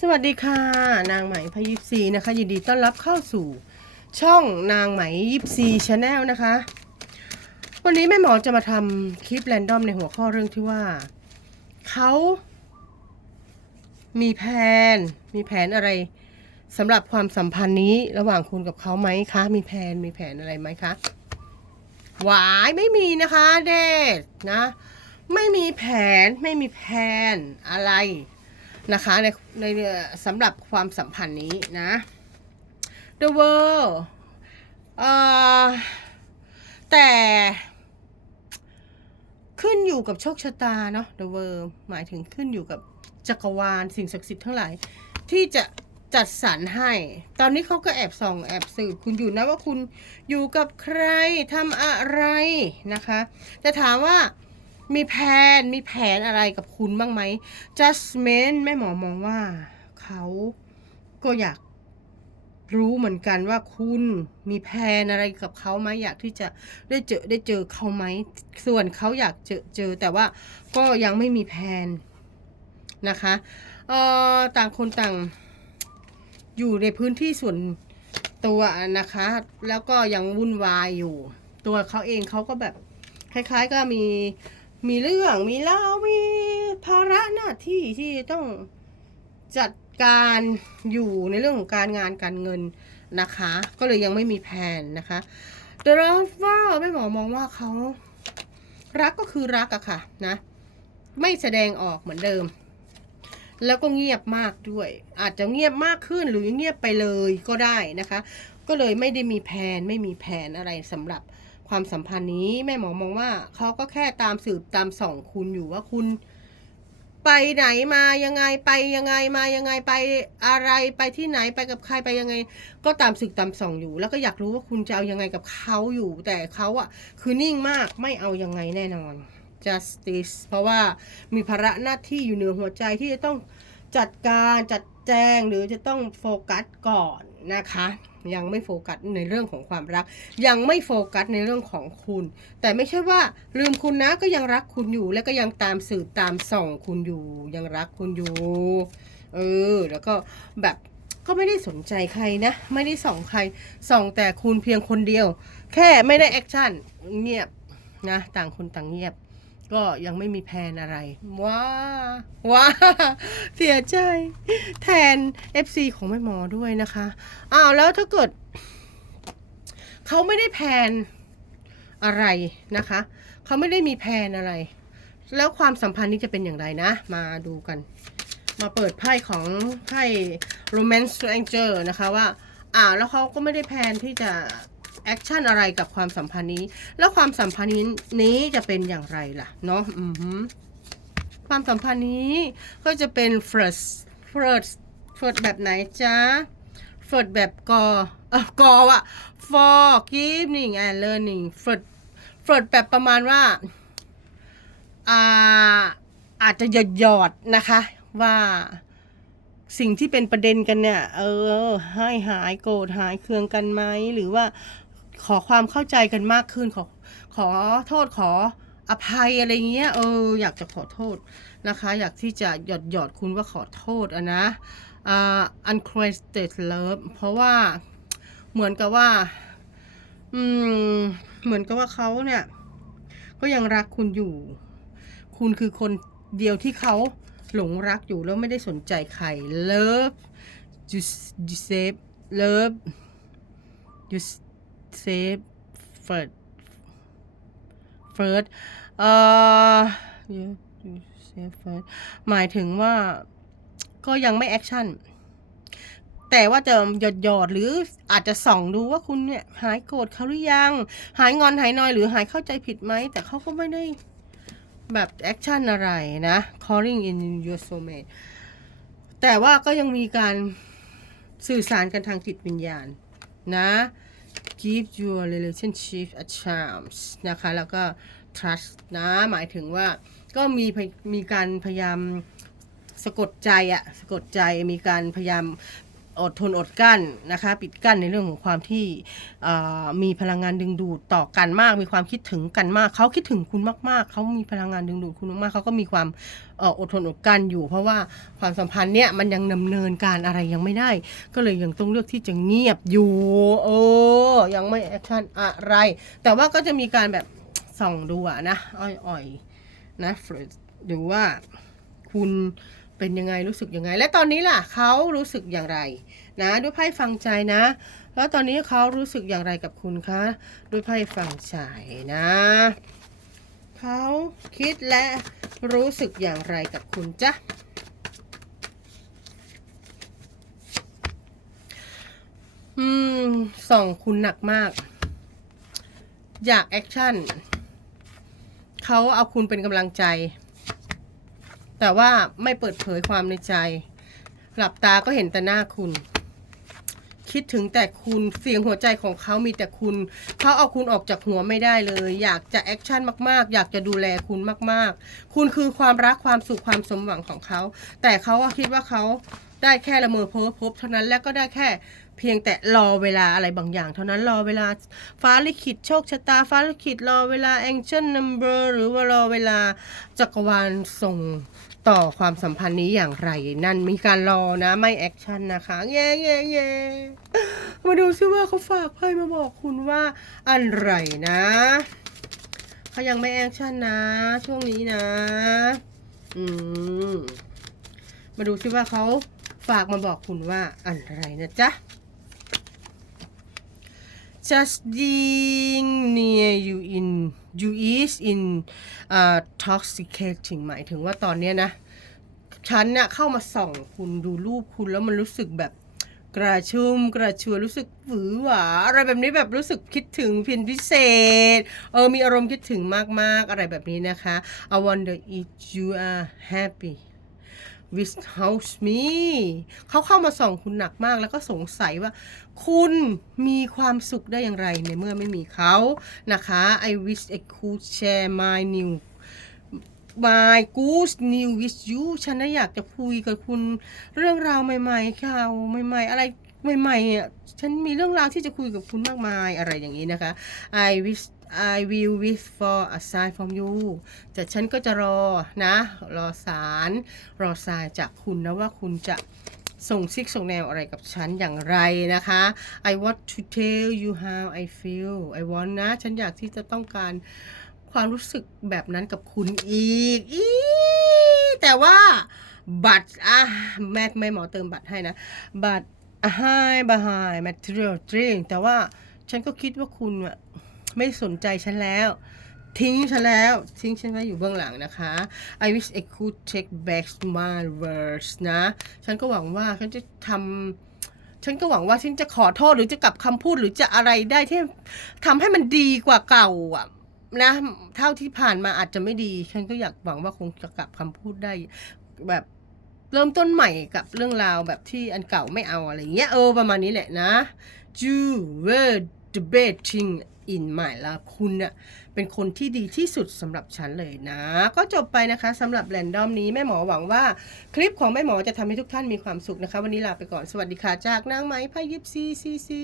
สวัสดีค่ะ นางไหมพยิบซีนะคะยินดีต้อนรับเข้าสู่ช่องนางไหมยิบซีชาแนลนะคะ วันนี้แม่หมอจะมาทำคลิปแรนดอมในหัวข้อเรื่องที่ว่า เขามีแผนมีแผนอะไรสำหรับความสัมพันธ์นี้ระหว่างคุณกับเขาไหมคะ มีแผนมีแผนอะไรไหมคะหวายไม่มีนะคะเดดนะ ไม่มีแผนไม่มีแผนอะไร นะคะในในสำหรับความสัมพันธ์นี้นะ The World เอ่อแต่ขึ้นอยู่กับโชคชะตาเนาะ The World หมายถึงขึ้นอยู่กับจักรวาลสิ่งศักดิ์สิทธิ์ทั้งหลาย ที่จะจัดสรรให้ ตอนนี้เขาก็แอบส่องแอบสืบคุณอยู่นะว่าคุณอยู่กับใครทำอะไรนะคะ จะถามว่า มีแผนมีแผนอะไรกับคุณบ้างไหม Justment แม่หมอมองว่า เขาก็อยากรู้เหมือนกันว่าคุณมีแผนอะไรกับเขาไหมอยากที่จะได้เจอได้เจอเขาไหม ส่วนเขาอยากเจอเจอแต่ว่าก็ยังไม่มีแผนนะคะเอ่อต่างคนต่างอยู่ในพื้นที่ส่วนตัวนะคะ แล้วก็ยังวุ่นวายอยู่ ตัวเขาเองเขาก็แบบคล้ายๆก็มี มีเรื่องมีเล่ามีภาระหน้าที่ที่ต้องจัดการอยู่ในเรื่องของการงานการเงินนะคะ ก็เลยยังไม่มีแผนนะคะ The Lover แม่หมอมองว่าเขารักก็คือรักอะค่ะนะ ไม่แสดงออกเหมือนเดิม แล้วก็เงียบมากด้วย อาจจะเงียบมากขึ้นหรือเงียบไปเลยก็ได้นะคะ ก็เลยไม่ได้มีแผนไม่มีแผนอะไรสำหรับ ความสัมพันธ์นี้แม่หมอมองว่าเขาก็แค่ตามสืบตามส่องคุณอยู่ว่าคุณ ไปไหนมายังไงไปยังไงมายังไงไปอะไรไปที่ไหนไปกับใครไปยังไง ก็ตามสืบตามส่องอยู่ แล้วก็อยากรู้ว่าคุณจะเอายังไงกับเขาอยู่ แต่เขาอะคือนิ่งมากไม่เอายังไงแน่นอน justice เพราะว่ามีภาระหน้าที่อยู่เหนือหัวใจที่จะต้องจัดการจัดแจงหรือจะต้องโฟกัสก่อน นะคะ ยังไม่โฟกัสในเรื่องของความรัก ยังไม่โฟกัสในเรื่องของคุณ แต่ไม่ใช่ว่าลืมคุณนะก็ยังรักคุณอยู่ และก็ยังตามสืบตามส่องคุณอยู่ ยังรักคุณอยู่ เออ แล้วก็แบบก็ไม่ได้สนใจใครนะ ไม่ได้ส่องใครส่องแต่คุณเพียงคนเดียว แค่ไม่ได้แอคชั่นเงียบนะ ต่างคนต่างเงียบ ก็ยังไม่มีแพนอะไรว้าว้าเสียใจ แทน FC ของแม่หมอด้วยนะคะอ้าวแล้วถ้าเกิดเขาไม่ได้แพนอะไรนะคะ เขาไม่ได้มีแพนอะไร แล้วความสัมพันธ์นี้จะเป็นอย่างไรนะ มาดูกัน มาเปิดไพ่ของไพ่ Romance Stranger นะคะว่า อ่าแล้วเขาก็ไม่ได้แพนที่จะ แอคชั่นอะไรกับความสัมพันธ์นี้ แล้วความสัมพันธ์นี้นี้จะเป็นอย่างไรล่ะเนาะอือหือความสัมพันธ์นี้ก็จะเป็น first first first แบบไหนจ๊ะ first แบบกอเออกออะ for giving and learning first first แบบประมาณว่าอ่าอาจจะหยอดหยอดนะคะว่าสิ่งที่เป็นประเด็นกันเนี่ย เออ ให้หายโกรธหายเคืองกันไหม หรือว่า ขอความเข้าใจกันมากขึ้น ขอขอโทษขออภัยอะไรเงี้ยเอออยากจะขอโทษนะคะ อยากที่จะหยอดหยอดคุณว่าขอโทษอะนะอ่า unrequited love เพราะว่าเหมือนกับว่าอืมเหมือนกับว่าเขาเนี่ย ก็ยังรักคุณอยู่ คุณคือคนเดียวที่เขาหลงรักอยู่แล้วไม่ได้สนใจใคร love you you save love you save first first เอ่อ you you save first หมายถึงว่าก็ยังไม่แอคชั่น แต่ว่าจะหยอดหยอดๆหรืออาจจะส่องดูว่าคุณเนี่ย หายโกรธเขาหรือยัง หายงอนหายนอยหรือหายเข้าใจผิดไหม แต่เขาก็ไม่ได้แบบแอคชั่นอะไรนะ calling in your soulmate แต่ว่าก็ยังมีการสื่อสารกันทางจิตวิญญาณนะ give your relationship a chance นะคะ แล้วก็ trust นะ หมายถึงว่าก็มีมีการพยายามสะกดใจอะสะกดใจมีการพยายาม อดทนอดกั้นนะคะปิดกั้นในเรื่องของความที่มีพลังงานดึงดูดต่อกันมาก มีความคิดถึงกันมาก เขาคิดถึงคุณมาก ๆ เขามีพลังงานดึงดูดคุณมากๆเขาก็มีความอดทนอดกั้นอยู่ เพราะว่าความสัมพันธ์เนี่ยมันยังดำเนินการอะไรยังไม่ได้ ก็เลยยังต้องเลือกที่จะเงียบอยู่เออยังไม่แอคชั่นอะไร แต่ว่าก็จะมีการแบบส่องดูอะนะอ่อยๆนะหรือว่าคุณ เป็นยังไงรู้สึกยังไง และตอนนี้ล่ะเขารู้สึกอย่างไร นะด้วยไพ่ฟังใจนะ แล้วตอนนี้เขารู้สึกอย่างไรกับคุณคะด้วยไพ่ฟังใจนะเขาคิดและรู้สึกอย่างไรกับคุณจ๊ะอืมส่องคุณหนักมาก อยากแอคชั่นเขาเอาคุณเป็นกำลังใจ แต่ว่าไม่เปิดเผยความในใจ หลับตาก็เห็นแต่หน้าคุณ คิดถึงแต่คุณเสียงหัวใจของเขามีแต่คุณ เขาเอาคุณออกจากหัวไม่ได้เลย อยากจะแอคชั่นมาก ๆ อยากจะดูแลคุณมาก ๆ คุณคือความรักความสุขความสมหวังของเขา แต่เขาก็คิดว่าเขาได้แค่ละเมอเพ้อพบเท่านั้นและก็ได้แค่ เพียงแต่รอเวลาอะไรบางอย่าง เท่านั้นรอเวลาฟ้าลิขิตโชคชะตาฟ้าลิขิตรอเวลา ancient number หรือว่ารอเวลาจักรวาลส่งต่อความสัมพันธ์นี้อย่างไร นั่นมีการรอนะไม่แอคชั่นนะคะเย่เย่เย่มาดูซิว่าเขาฝากไพ่มาบอกคุณว่าอะไรนะเขายังไม่แอคชั่นนะ ช่วงนี้นะ อืมมาดูซิว่าเขาฝากมาบอกคุณว่าอะไรนะจ๊ะ just being near you in you is in uh, toxicating หมายถึงว่าตอนเนี้ยนะฉันเนี่ยเข้ามาส่องคุณดูรูปคุณแล้วมันรู้สึกแบบกระชุ่มกระชวยรู้สึกหวือหวาอะไรแบบนี้แบบรู้สึกคิดถึงพียนพิเศษ เออมีอารมณ์คิดถึงมากๆ อะไรแบบนี้นะคะ I wonder if you are happy with house me เขาเข้ามาส่องคุณหนักมากแล้วก็สงสัยว่า คุณมีความสุขได้อย่างไรในเมื่อไม่มีเขานะคะ I wish I could share my new my good new with you ฉันนะอยากจะคุยกับคุณเรื่องราวใหม่ๆข่าวใหม่ๆ อะไรใหม่ๆอะฉันมีเรื่องราวที่จะคุยกับคุณมากมายอะไรอย่างนี้นะคะ I wish I will wish for a sign from you แต่ฉันก็จะรอนะ รอสาร รอสายจากคุณนะว่าคุณจะส่งซิกส่งแนวอะไรกับฉันอย่างไรนะคะ I want to tell you how I feel I want นะ ฉันอยากที่จะต้องการความรู้สึกแบบนั้นกับคุณอีกอีแต่ว่าบัตรอะแม่ไม่หมอเติมบัตรให้นะ บัตร high b h i material drink แต่ว่าฉันก็คิดว่าคุณอะ ไม่สนใจฉันแล้ว ทิ้งฉันแล้ว ทิ้งฉันไว้อยู่เบื้องหลังนะคะ I wish I could take back my words นะ ฉันก็หวังว่าฉันจะทำฉันก็หวังว่าฉันจะขอโทษหรือจะกลับคำพูดหรือจะอะไรได้ที่ทำให้มันดีกว่าเก่าอะนะเท่าที่ผ่านมาอาจจะไม่ดี ฉันก็อยากหวังว่าคงจะกลับคำพูดได้แบบเริ่มต้นใหม่กับเรื่องราวแบบที่อันเก่าไม่เอาอะไรเงี้ยเออประมาณนี้แหละนะ you were debating อินใหม่ละคุณน่ะเป็นคนที่ดีที่สุดสำหรับฉันเลยนะ ก็จบไปนะคะสำหรับแรนดอมนี้แม่หมอหวังว่า คลิปของแม่หมอจะทำให้ทุกท่านมีความสุขนะคะ วันนี้ลาไปก่อนสวัสดีค่ะจากนางไหมพายิปซีซีซี